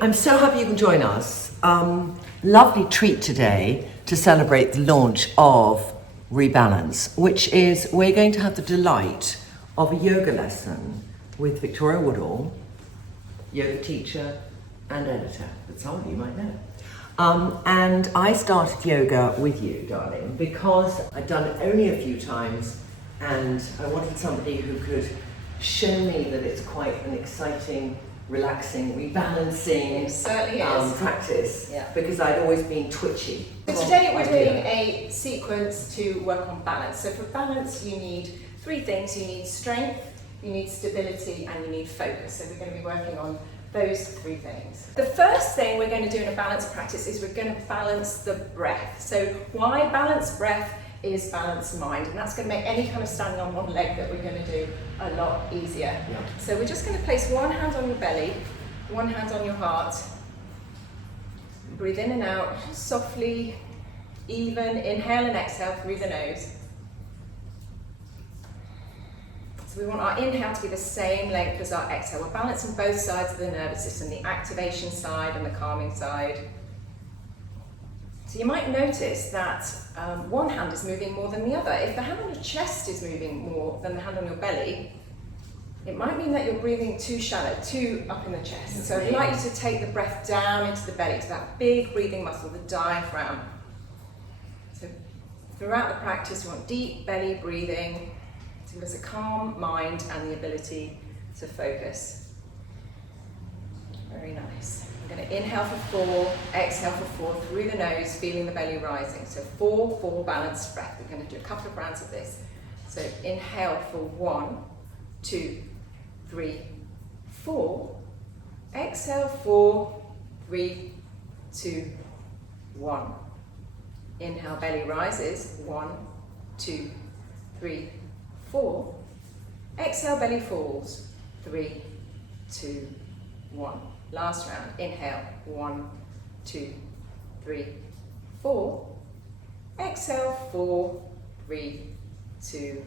I'm so happy you can join us. Lovely treat today to celebrate the launch of Rebalance, which is we're going to have the delight of a yoga lesson with Victoria Woodall, yoga teacher and editor, that some of you might know. And I started yoga with you, darling, because I'd done it only a few times and I wanted somebody who could show me that it's quite an exciting, relaxing, rebalancing practice, because I'd always been twitchy. So today we're doing a sequence to work on balance. So for balance you need three things. You need strength, you need stability and you need focus. So we're going to be working on those three things. The first thing we're going to do in a balance practice is we're going to balance the breath. So why balance breath is balance mind, and that's going to make any kind of standing on one leg that we're going to do a lot easier. So we're just going to place one hand on your belly, one hand on your heart. Breathe in and out, softly, even, inhale and exhale through the nose. So we want our inhale to be the same length as our exhale. We're balancing both sides of the nervous system, the activation side and the calming side. So you might notice that one hand is moving more than the other. If the hand on your chest is moving more than the hand on your belly, it might mean that you're breathing too shallow, too up in the chest. So I'd like you to take the breath down into the belly, to that big breathing muscle, the diaphragm. So throughout the practice, you want deep belly breathing to give us a calm mind and the ability to focus. Very nice. I'm going to inhale for 4, exhale for 4 through the nose, feeling the belly rising. So 4 balanced breath. We're going to do a couple of rounds of this. So inhale for 1, 2, 3, 4. Exhale 4, 3, 2, 1. Inhale, belly rises. 1, 2, 3, 4. Exhale, belly falls. 3, 2, 1. Last round. Inhale. 1, 2, 3, 4. Exhale. 4, 3, 2,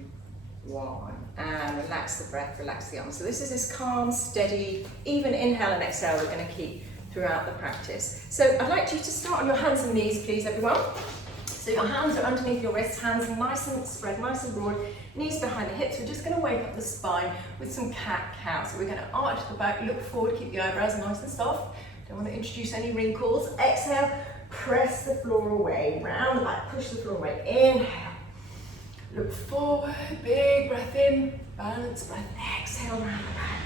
1. And relax the breath, relax the arms. So this is this calm, steady, even inhale and exhale we're going to keep throughout the practice. So I'd like you to start on your hands and knees, please, everyone. So your hands are underneath your wrists, hands nice and spread, nice and broad, knees behind the hips. We're just going to wake up the spine with some cat-cow. So we're going to arch the back, look forward, keep the eyebrows nice and soft. Don't want to introduce any wrinkles. Exhale, press the floor away, round the back, push the floor away. Inhale, look forward, big breath in, balance breath. Exhale, round the back.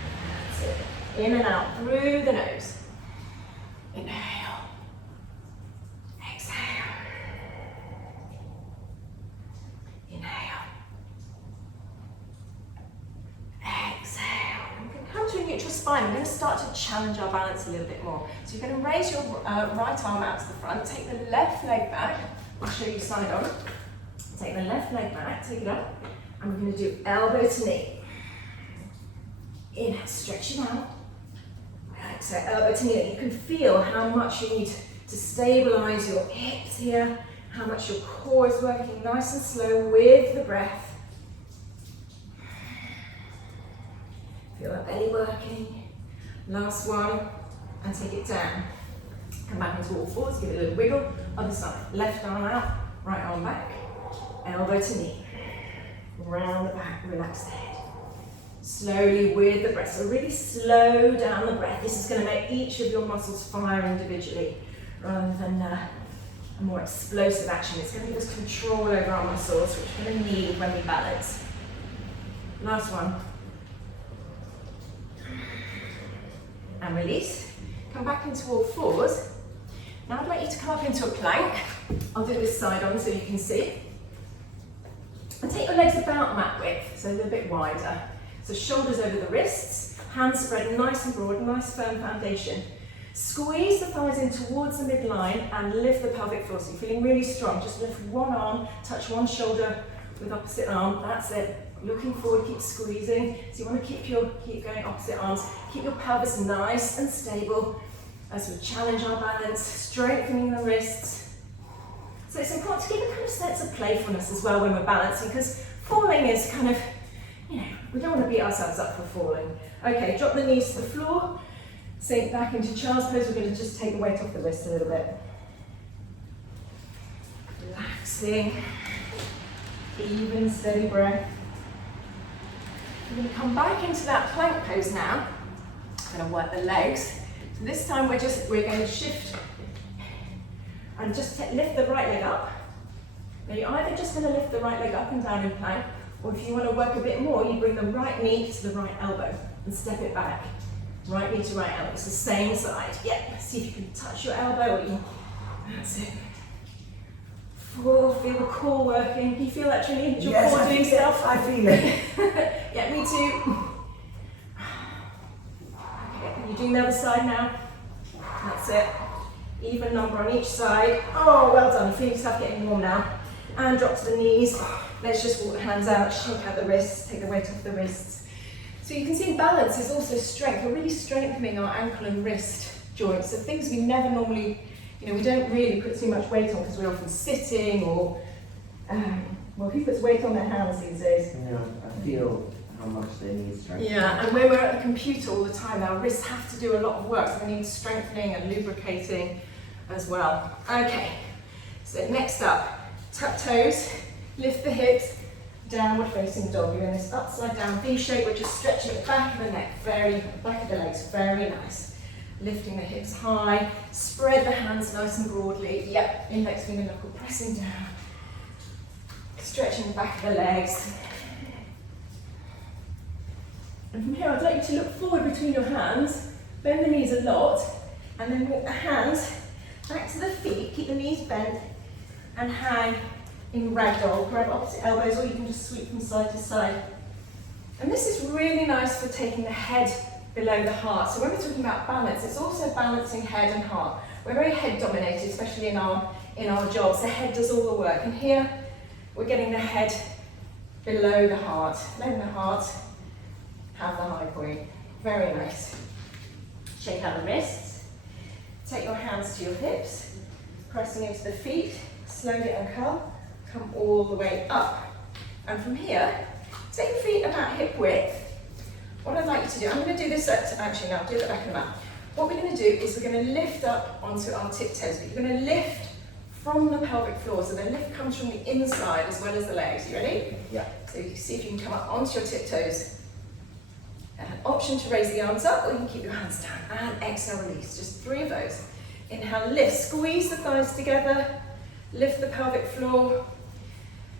That's it. In and out through the nose. Inhale. Neutral spine. We're going to start to challenge our balance a little bit more. So you're going to raise your right arm out to the front, take the left leg back. I'll show you side on. Take the left leg back, take it up, and we're going to do elbow to knee. Inhale, stretch it out. Exhale, elbow to knee. You can feel how much you need to stabilize your hips here, how much your core is working nice and slow with the breath. Feel that belly working. Last one, and take it down. Come back into all fours, give it a little wiggle. Other side, left arm out, right arm back, elbow to knee. Round the back, relax the head. Slowly with the breath, so really slow down the breath. This is going to make each of your muscles fire individually, rather than a more explosive action. It's going to give us control over our muscles, which we're going to need when we balance. Last one. And release. Come back into all fours. Now I'd like you to come up into a plank. I'll do this side on so you can see. And take your legs about mat width, so they're a bit wider. So shoulders over the wrists, hands spread nice and broad, nice firm foundation. Squeeze the thighs in towards the midline and lift the pelvic floor. So you're feeling really strong. Just lift one arm, touch one shoulder with opposite arm. That's it. Looking forward, keep squeezing. So you want to keep going opposite arms. Keep your pelvis nice and stable as we challenge our balance, strengthening the wrists. So it's important to keep a kind of sense of playfulness as well when we're balancing, because falling is kind of, we don't want to beat ourselves up for falling. Okay, drop the knees to the floor. Sink back into child's pose. We're going to just take the weight off the wrist a little bit. Relaxing. Even, steady breath. We're going to come back into that plank pose now. I'm going to work the legs. So this time we're going to shift and just lift the right leg up. Now you're either just going to lift the right leg up and down in plank, or if you want to work a bit more, you bring the right knee to the right elbow and step it back. Right knee to right elbow. It's the same side. Yep. See if you can touch your elbow. Or that's it. 4. Feel the core working. Can you feel that, Trinny? Your core doing stuff? I feel it. Yeah, me too. Okay, you're doing the other side now. That's it. Even number on each side. Oh, well done. You feel yourself getting warm now. And drop to the knees. Let's just walk the hands out, shake out the wrists, take the weight off the wrists. So you can see balance is also strength. We're really strengthening our ankle and wrist joints. So things we never normally, we don't really put too much weight on because we're often sitting or, well, who puts weight on their hands these days? Yeah, I feel how much they need strength. Yeah, and when we're at the computer all the time, our wrists have to do a lot of work. So they need strengthening and lubricating as well. Okay, so next up, tuck toes, lift the hips, downward facing dog. You're in this upside down V shape. We're just stretching the back of the neck, back of the legs, very nice. Lifting the hips high, spread the hands nice and broadly. Yep, index finger knuckle pressing down. Stretching the back of the legs. And from here, I'd like you to look forward between your hands, bend the knees a lot, and then walk the hands back to the feet, keep the knees bent, and hang in ragdoll. Grab opposite elbows, or you can just sweep from side to side. And this is really nice for taking the head below the heart. So when we're talking about balance, it's also balancing head and heart. We're very head dominated, especially in our jobs. The head does all the work. And here, we're getting the head below the heart. Letting the heart have the high point. Very nice. Shake out the wrists. Take your hands to your hips, pressing into the feet. Slowly uncurl. Come all the way up. And from here, take your feet about hip width. What I'd like you to do, I'm going to do this actually now, I'll do it back in the mat. What we're going to do is we're going to lift up onto our tiptoes, but you're going to lift from the pelvic floor. So the lift comes from the inside as well as the legs. You ready? Yeah. So you can see if you can come up onto your tiptoes. And an option to raise the arms up, or you can keep your hands down. And exhale, release. Just 3 of those. Inhale, lift. Squeeze the thighs together. Lift the pelvic floor.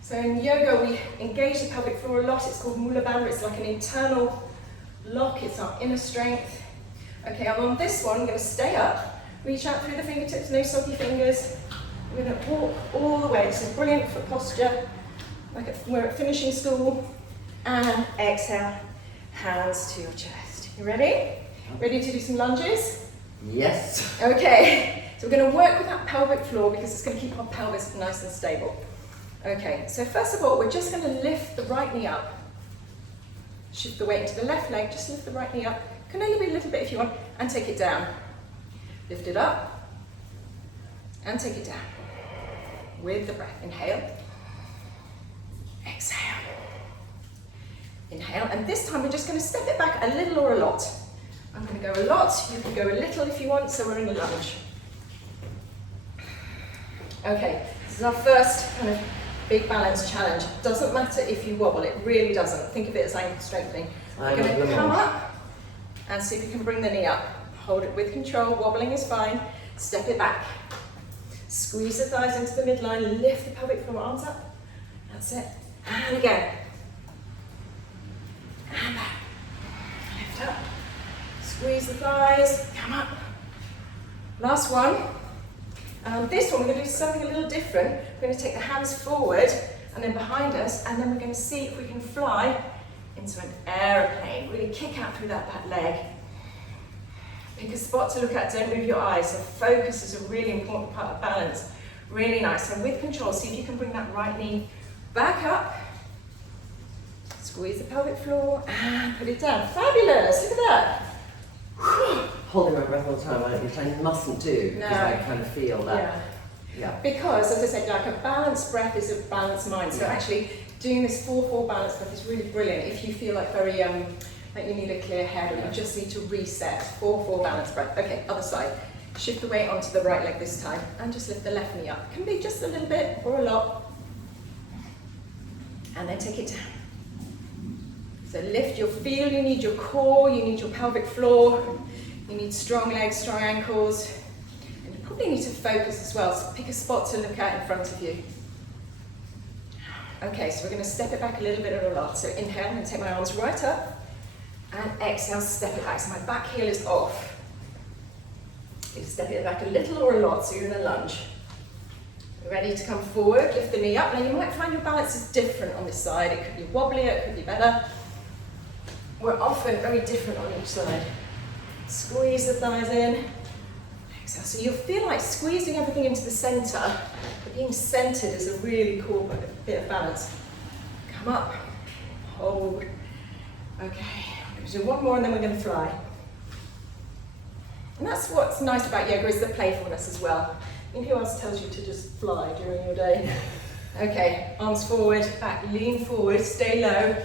So in yoga, we engage the pelvic floor a lot. It's called Mula Bandha. It's like an internal lock. It's our inner strength. Okay, I'm on this one. I'm going to stay up. Reach out through the fingertips, no soggy fingers. We're going to walk all the way. It's a brilliant foot posture. We're at finishing school. And exhale, hands to your chest. You ready? Ready to do some lunges? Yes. Okay, so we're going to work with that pelvic floor because it's going to keep our pelvis nice and stable. Okay, so first of all, we're just going to lift the right knee up. Shift the weight into the left leg, just lift the right knee up. Can only be a little bit if you want, and take it down. Lift it up, and take it down. With the breath, inhale. Exhale. Inhale, and this time we're just going to step it back a little or a lot. I'm going to go a lot, you can go a little if you want, so we're in a lunge. Okay, this is our first kind of big balance challenge. Doesn't matter if you wobble, it really doesn't. Think of it as ankle strengthening. We're going to come up and see if you can bring the knee up. Hold it with control, wobbling is fine. Step it back. Squeeze the thighs into the midline, lift the pelvic floor, arms up. That's it. And again. And back. Lift up. Squeeze the thighs, come up. Last one. This one, we're going to do something a little different. We're going to take the hands forward and then behind us, and then we're going to see if we can fly into an aeroplane. Really kick out through that leg. Pick a spot to look at, don't move your eyes. So focus is a really important part of balance. Really nice. And with control, see if you can bring that right knee back up. Squeeze the pelvic floor and put it down. Fabulous, look at that. Holding my breath all the time, which I mustn't do, because I kind of feel that. Yeah. Because, as I said, like a balanced breath is a balanced mind. So actually, doing this 4-4 balanced breath is really brilliant. If you feel like very, like you need a clear head or you just need to reset. 4-4 balance breath. Okay, other side. Shift the weight onto the right leg this time and just lift the left knee up. It can be just a little bit or a lot. And then take it down. So lift your feel, you need your core, you need your pelvic floor, you need strong legs, strong ankles. And you probably need to focus as well, so pick a spot to look at in front of you. Okay, so we're going to step it back a little bit or a lot. So inhale, I'm going to take my arms right up, and exhale, step it back. So my back heel is off. You step it back a little or a lot, so you're in a lunge. Ready to come forward, lift the knee up. Now you might find your balance is different on this side. It could be wobblier, it could be better. We're often very different on each side. Squeeze the thighs in. Exhale. So you'll feel like squeezing everything into the center, but being centered is a really cool bit of balance. Come up, hold. Okay, we're going to do one more and then we're going to fly. And that's what's nice about yoga, is the playfulness as well. I mean, who else tells you to just fly during your day? Okay, arms forward, back, lean forward, stay low,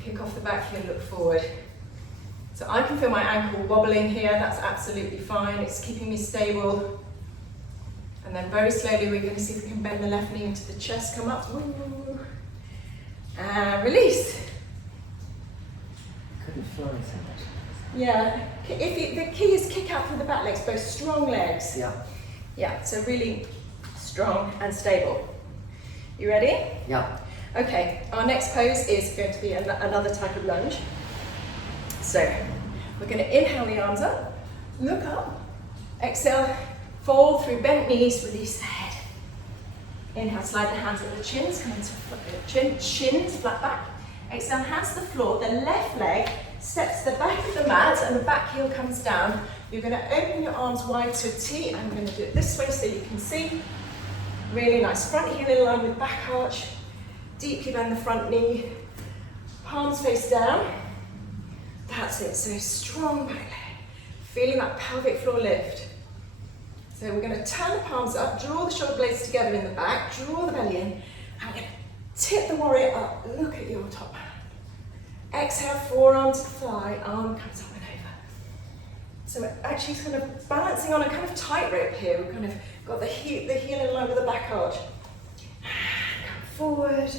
kick off the back heel, look forward. So I can feel my ankle wobbling here, that's absolutely fine, it's keeping me stable. And then very slowly we're going to see if we can bend the left knee into the chest, come up, woo, and release. Couldn't fly so much. Yeah, the key is kick out through the back legs, both strong legs. Yeah. Yeah, so really strong and stable. You ready? Yeah. Okay, our next pose is going to be another type of lunge. So we're going to inhale the arms up, look up, exhale, fold through bent knees, release the head. Inhale, slide the hands at the chins, come into shins, flat back. Exhale, hands to the floor, the left leg steps to the back of the mat and the back heel comes down. You're going to open your arms wide to a T. I'm going to do it this way so you can see. Really nice. Front heel in line with back arch. Deeply bend the front knee. Palms face down. That's it. So strong back leg. Feeling that pelvic floor lift. So we're going to turn the palms up, draw the shoulder blades together in the back, draw the belly in, and we're going to tip the warrior up. Look at your top hand. Exhale, forearm to the thigh, arm comes up and over. So we're actually kind of balancing on a kind of tightrope here. We've kind of got the heel in line with the back arch. Come forward.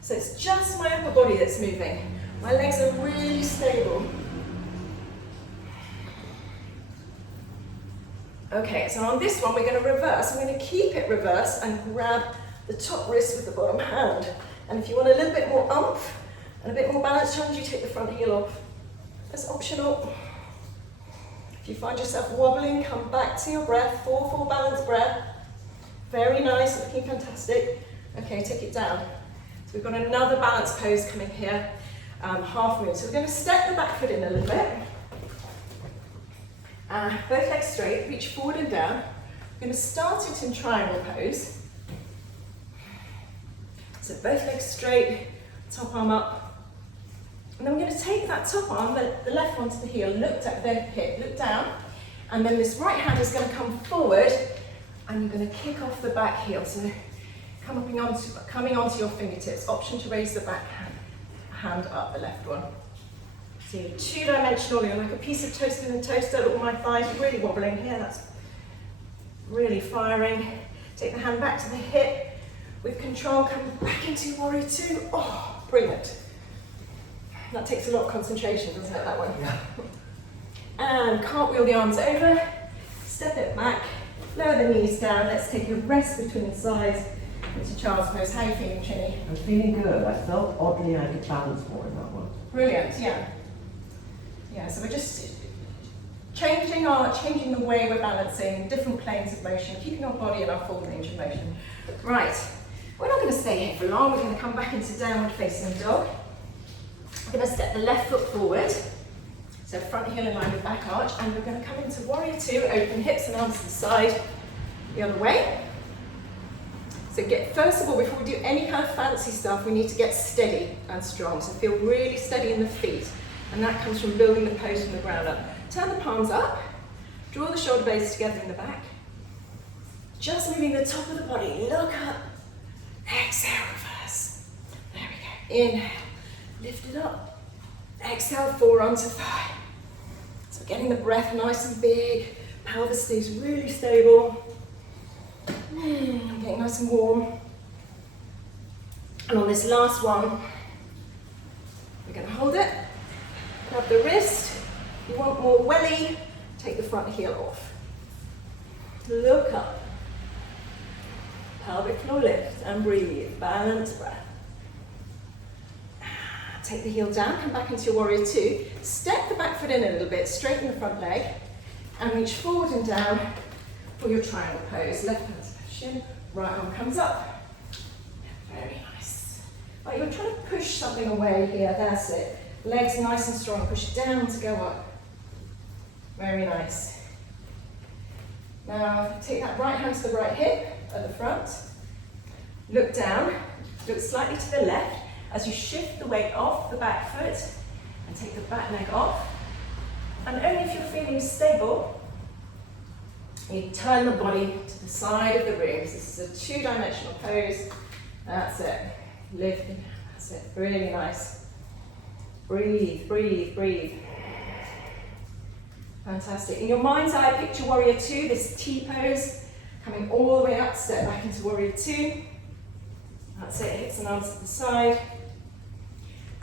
So it's just my upper body that's moving. My legs are really stable. Okay, so on this one we're going to reverse. I'm going to keep it reverse and grab the top wrist with the bottom hand. And if you want a little bit more oomph and a bit more balance challenge, you take the front heel off. That's optional. If you find yourself wobbling, come back to your breath. 4-4 balance breath. Very nice, looking fantastic. Okay, take it down. So we've got another balance pose coming here, half moon. So we're going to step the back foot in a little bit. Both legs straight, reach forward and down. We're going to start it in triangle pose. So both legs straight, top arm up. And then we're going to take that top arm, the left one to the heel, look at the hip, look down. And then this right hand is going to come forward and you're going to kick off the back heel. So coming onto your fingertips. Option to raise the back hand up, the left one. So you're two-dimensional, you're like a piece of toast in a toaster. Look at my thighs really wobbling here, that's really firing. Take the hand back to the hip. With control, come back into warrior two. Oh, brilliant. That takes a lot of concentration, doesn't it, that one? Yeah. And cartwheel the arms over, step it back, lower the knees down. Let's take a rest between the sides into child's pose. How are you feeling, Trinny? I'm feeling good. I felt oddly I could balance more in that one. Brilliant, yeah. Yeah, so we're just changing the way we're balancing, different planes of motion, keeping our body in our full range of motion. Right, we're not going to stay here for long. We're going to come back into downward facing dog. We're going to step the left foot forward, so front heel in line with back arch, and we're going to come into warrior two, open hips and arms to the side, the other way. So first of all, before we do any kind of fancy stuff, we need to get steady and strong. So feel really steady in the feet. And that comes from building the pose from the ground up. Turn the palms up, draw the shoulder blades together in the back. Just moving the top of the body, look up, exhale, reverse. There we go, inhale, lift it up, Exhale, 4 onto 5. So getting the breath nice and big, pelvis stays really stable. Getting nice and warm. And on this last one, we're going to hold it, grab the wrist. If you want more welly, take the front heel off. Look up. Pelvic floor lift and breathe. Balance breath. Take the heel down, come back into your warrior 2. Step the back foot in a little bit, straighten the front leg, and reach forward and down for your triangle pose. Left hand's shin, right arm comes up. Very nice. Right, you're trying to push something away here, that's it. Legs nice and strong, push it down to go up. Very nice. Now take that right hand to the right hip at the front. Look down, look slightly to the left as you shift the weight off the back foot and take the back leg off. And only if you're feeling stable, you turn the body to the side of the room. So this is a 2-dimensional pose. That's it. Lifting, that's it. Really nice. Breathe, breathe, breathe. Fantastic. In your mind's eye, picture warrior 2, this T pose, coming all the way up, step back into warrior 2. That's it, hips and arms to the side.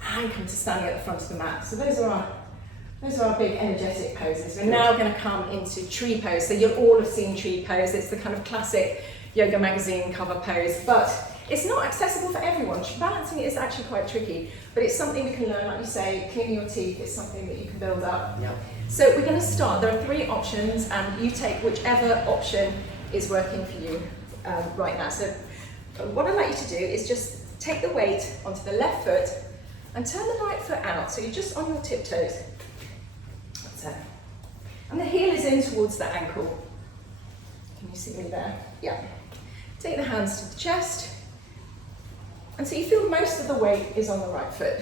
And come to standing at the front of the mat. So those are our big energetic poses. We're now going to come into tree pose. So you'll all have seen tree pose. It's the kind of classic yoga magazine cover pose, but it's not accessible for everyone. Balancing it is actually quite tricky, but it's something we can learn, like you say, cleaning your teeth is something that you can build up. Yeah. So we're going to start. There are 3 options, and you take whichever option is working for you right now. So what I'd like you to do is just take the weight onto the left foot and turn the right foot out, so you're just on your tiptoes. That's it. And the heel is in towards the ankle. Can you see me there? Yeah. Take the hands to the chest. And so you feel most of the weight is on the right foot.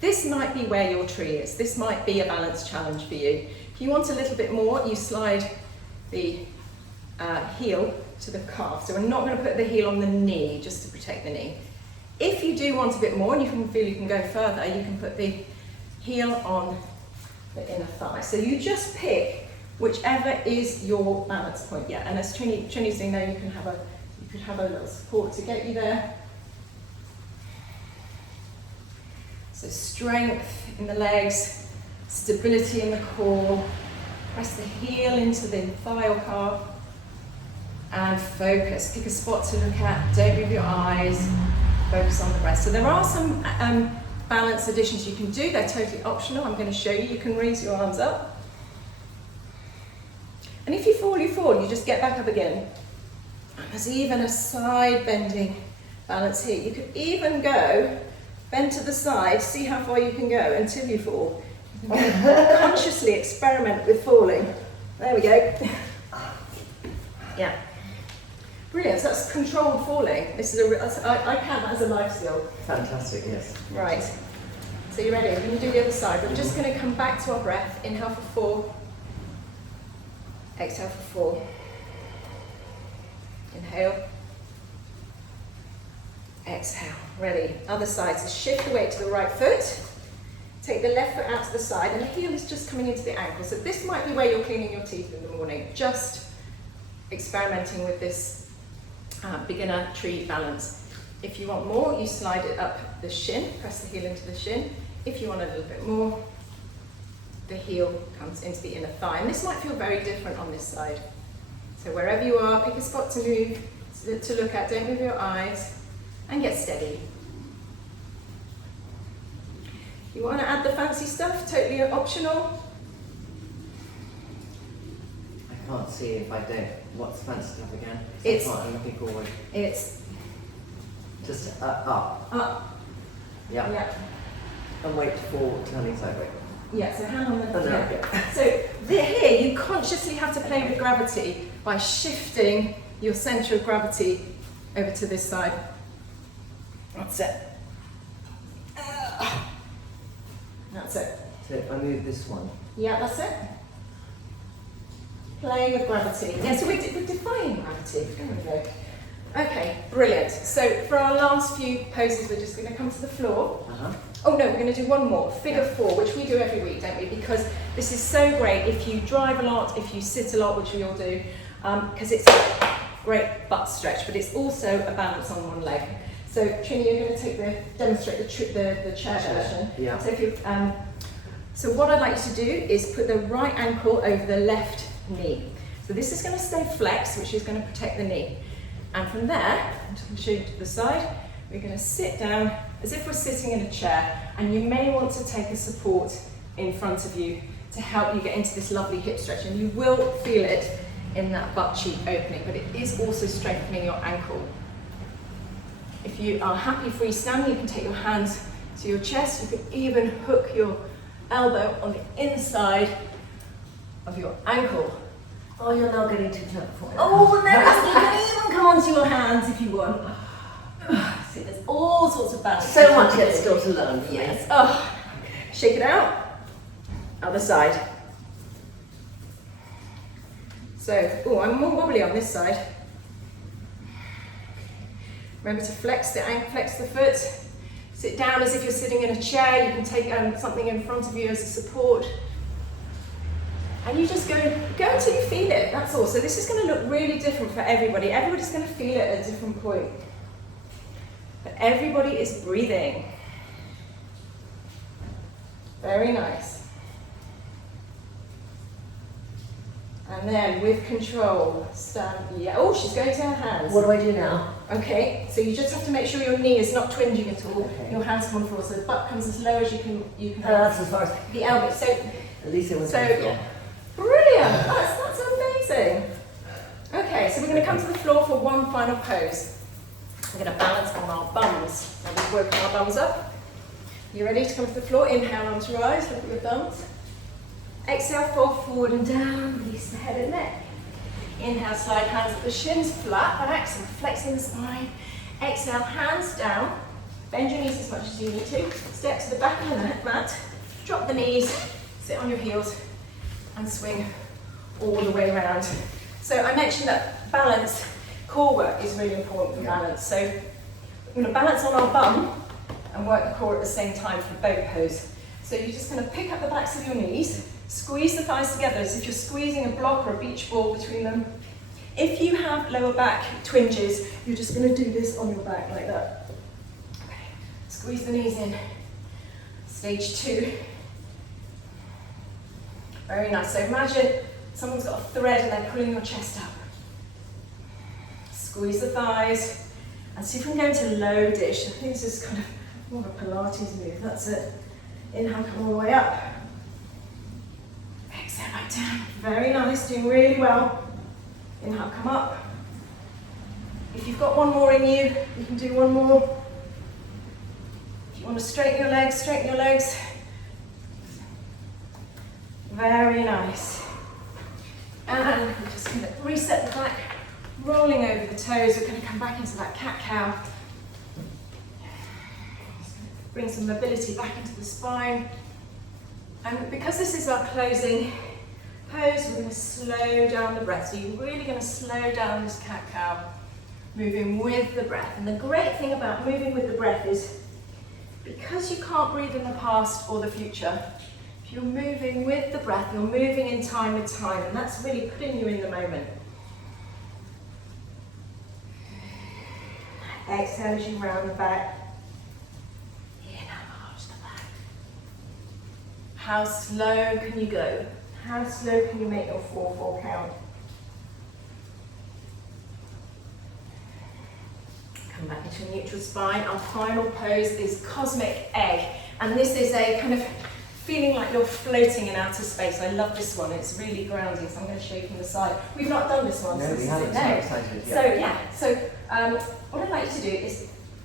This might be where your tree is. This might be a balance challenge for you. If you want a little bit more, you slide the heel to the calf. So we're not going to put the heel on the knee, just to protect the knee. If you do want a bit more and you can feel you can go further, you can put the heel on the inner thigh. So you just pick whichever is your balance point. Yeah, and as Trinny's doing there, you could have a little support to get you there. So strength in the legs, stability in the core. Press the heel into the thigh or calf. And focus. Pick a spot to look at. Don't move your eyes. Focus on the breath. So there are some balance additions you can do. They're totally optional. I'm going to show you. You can raise your arms up. And if you fall, you fall. You just get back up again. And there's even a side bending balance here. You could even go bend to the side, see how far you can go until you fall. You can consciously experiment with falling. There we go. Yeah. Brilliant, so that's controlled falling. This is I count that as a life skill. Fantastic, yes. Right, so you're ready. We're going to do the other side. We're just going to come back to our breath. Inhale for 4. Exhale for 4. Inhale. Exhale. Ready. Other side. So shift the weight to the right foot. Take the left foot out to the side, and the heel is just coming into the ankle. So this might be where you're cleaning your teeth in the morning. Just experimenting with this beginner tree balance. If you want more, you slide it up the shin, press the heel into the shin. If you want a little bit more, the heel comes into the inner thigh. And this might feel very different on this side. So wherever you are, pick a spot to move, to look at, don't move your eyes, and get steady. You want to add the fancy stuff, totally optional. I can't see if I don't. What's the fancy stuff again? It's- I'm looking forward. It's Just up. up. Yeah. Yeah. And wait for turning sideways. Yeah, so hand on the Oh, no, yeah. okay. So here you consciously have to play with gravity by shifting your centre of gravity over to this side. That's it. That's it. So if I move this one. Yeah, that's it. Playing with gravity. Yeah, so we're defying gravity. There we go. Okay, brilliant. So for our last few poses, we're just going to come to the floor. Uh-huh. Oh no, we're going to do one more, figure 4, which we do every week, don't we? Because this is so great if you drive a lot, if you sit a lot, which we all do, because it's a great butt stretch, but it's also a balance on one leg. So Trinny, you're going to demonstrate the chair version. Yeah. So, so what I'd like you to do is put the right ankle over the left knee. So this is going to stay flexed, which is going to protect the knee. And from there, I'm just going to show you to the side, we're going to sit down as if we're sitting in a chair, and you may want to take a support in front of you to help you get into this lovely hip stretch, and you will feel it in that butt cheek opening, but it is also strengthening your ankle. If you are happy freestanding, you can take your hands to your chest, you can even hook your elbow on the inside of your ankle. Oh, you're now getting too tough for it. Oh, no, you can even come onto your hands if you want. See, there's all sorts of balance. So much yet still to learn. Yes. Oh, shake it out. Other side. So, oh, I'm more wobbly on this side. Remember to flex the ankle, flex the foot. Sit down as if you're sitting in a chair. You can take something in front of you as a support. And you just go until you feel it, that's all. So this is going to look really different for everybody. Everybody's going to feel it at a different point. But everybody is breathing. Very nice. And then with control, stand, yeah. Oh, she's going to her hands. What do I do now? Okay, so you just have to make sure your knee is not twinging at all. Okay. Your hands come on the floor, so the butt comes as low as you can. That's as far as the elbow. So at least it was. yeah. Brilliant! That's amazing. Okay, so we're going to come to the floor for one final pose. We're going to balance on our bums. Now we've woken our bums up. You ready to come to the floor? Inhale, arms rise, look at your thumbs. Exhale, fold forward and down, release the head and neck. Inhale, slide hands at the shins, flat backs and flexing the spine. Exhale, hands down. Bend your knees as much as you need to. Step to the back of the mat. Drop the knees, sit on your heels and swing all the way around. So I mentioned that balance, core work is really important for balance. So we're going to balance on our bum and work the core at the same time for boat pose. So you're just going to pick up the backs of your knees, squeeze the thighs together as if you're squeezing a block or a beach ball between them. If you have lower back twinges, you're just going to do this on your back like that. Okay. Squeeze the knees in. Stage 2. Very nice. So imagine someone's got a thread and they're pulling your chest up. Squeeze the thighs and see if we can go into low dish. I think this is kind of more of a Pilates move. That's it. Inhale, come all the way up. Exhale, back down. Very nice, doing really well. Inhale, come up. If you've got one more in you, you can do one more. If you want to straighten your legs, straighten your legs. Very nice. And we're just going to reset the back, rolling over the toes. We're going to come back into that cat-cow. Bring some mobility back into the spine. And because this is our closing pose, we're going to slow down the breath. So you're really going to slow down this cat-cow, moving with the breath. And the great thing about moving with the breath is because you can't breathe in the past or the future, if you're moving with the breath, you're moving in time with time, and that's really putting you in the moment. Exhale as you round the back. Inhale, arch the back. How slow can you go? How slow can you make your 4-4 count? Come back into a neutral spine. Our final pose is Cosmic Egg, and this is a kind of feeling like you're floating in outer space. I love this one, it's really grounding, so I'm going to show you from the side. We've not done this one, No, so we haven't. So excited. So what I'd like you to do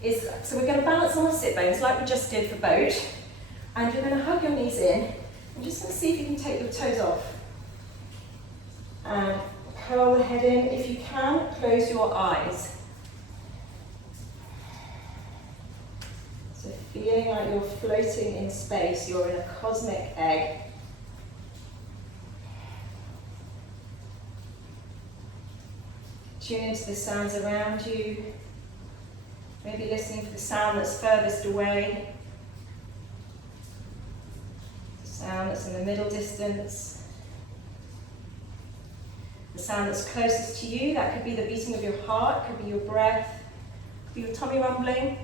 is so we're going to balance on our sit bones like we just did for boat, and you're going to hug your knees in. I'm just going to see if you can take your toes off. And curl the head in. If you can, close your eyes. So feeling like you're floating in space, you're in a cosmic egg. Tune into the sounds around you. Maybe listening for the sound that's furthest away. The sound that's in the middle distance. The sound that's closest to you. That could be the beating of your heart, could be your breath, could be your tummy rumbling.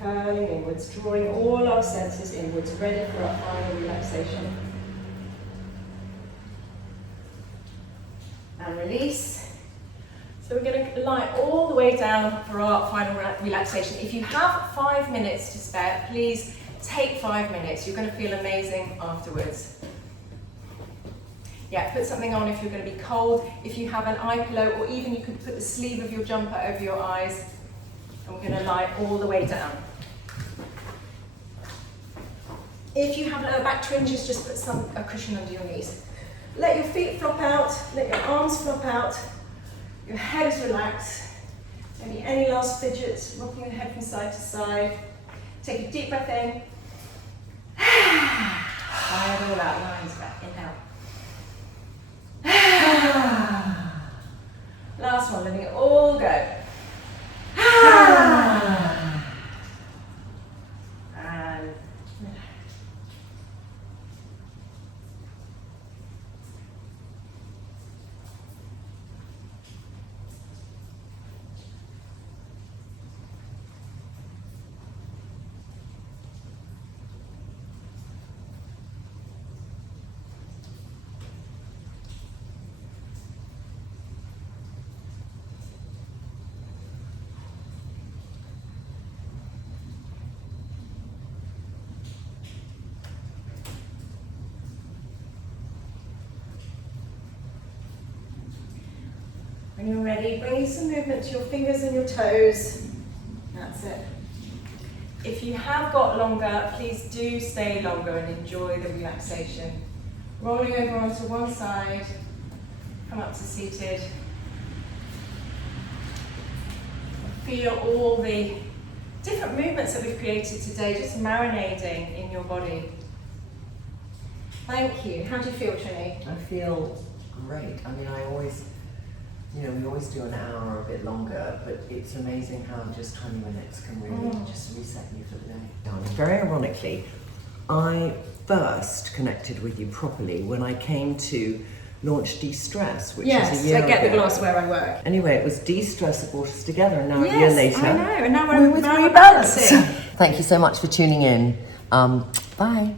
Curling inwards, drawing all our senses inwards, ready for our final relaxation. And release. So we're going to lie all the way down for our final relaxation. If you have 5 minutes to spare, please take 5 minutes. You're going to feel amazing afterwards. Yeah, put something on if you're going to be cold. If you have an eye pillow, or even you could put the sleeve of your jumper over your eyes. And we're going to lie all the way down. If you have lower back twinges, just put a cushion under your knees. Let your feet flop out, let your arms flop out, your head is relaxed. Maybe any last fidgets, rocking the head from side to side. Take a deep breath in. Sigh it all out, lines back, inhale. Last one, letting it all go. And when you're ready, bring some movement to your fingers and your toes. That's it. If you have got longer, please do stay longer and enjoy the relaxation. Rolling over onto one side, come up to seated. Feel all the different movements that we've created today, just marinating in your body. Thank you. How do you feel, Trinny? I feel great. I mean, we always do an hour or a bit longer, but it's amazing how just 20 minutes can really just reset you for the day. Very ironically, I first connected with you properly when I came to launch De-Stress, which is a year I get ago. the glass where I work. Anyway, it was De-Stress that brought us together, and now a year later, I know, and now we're with now we're Rebalance. balancing. Thank you so much for tuning in. Bye.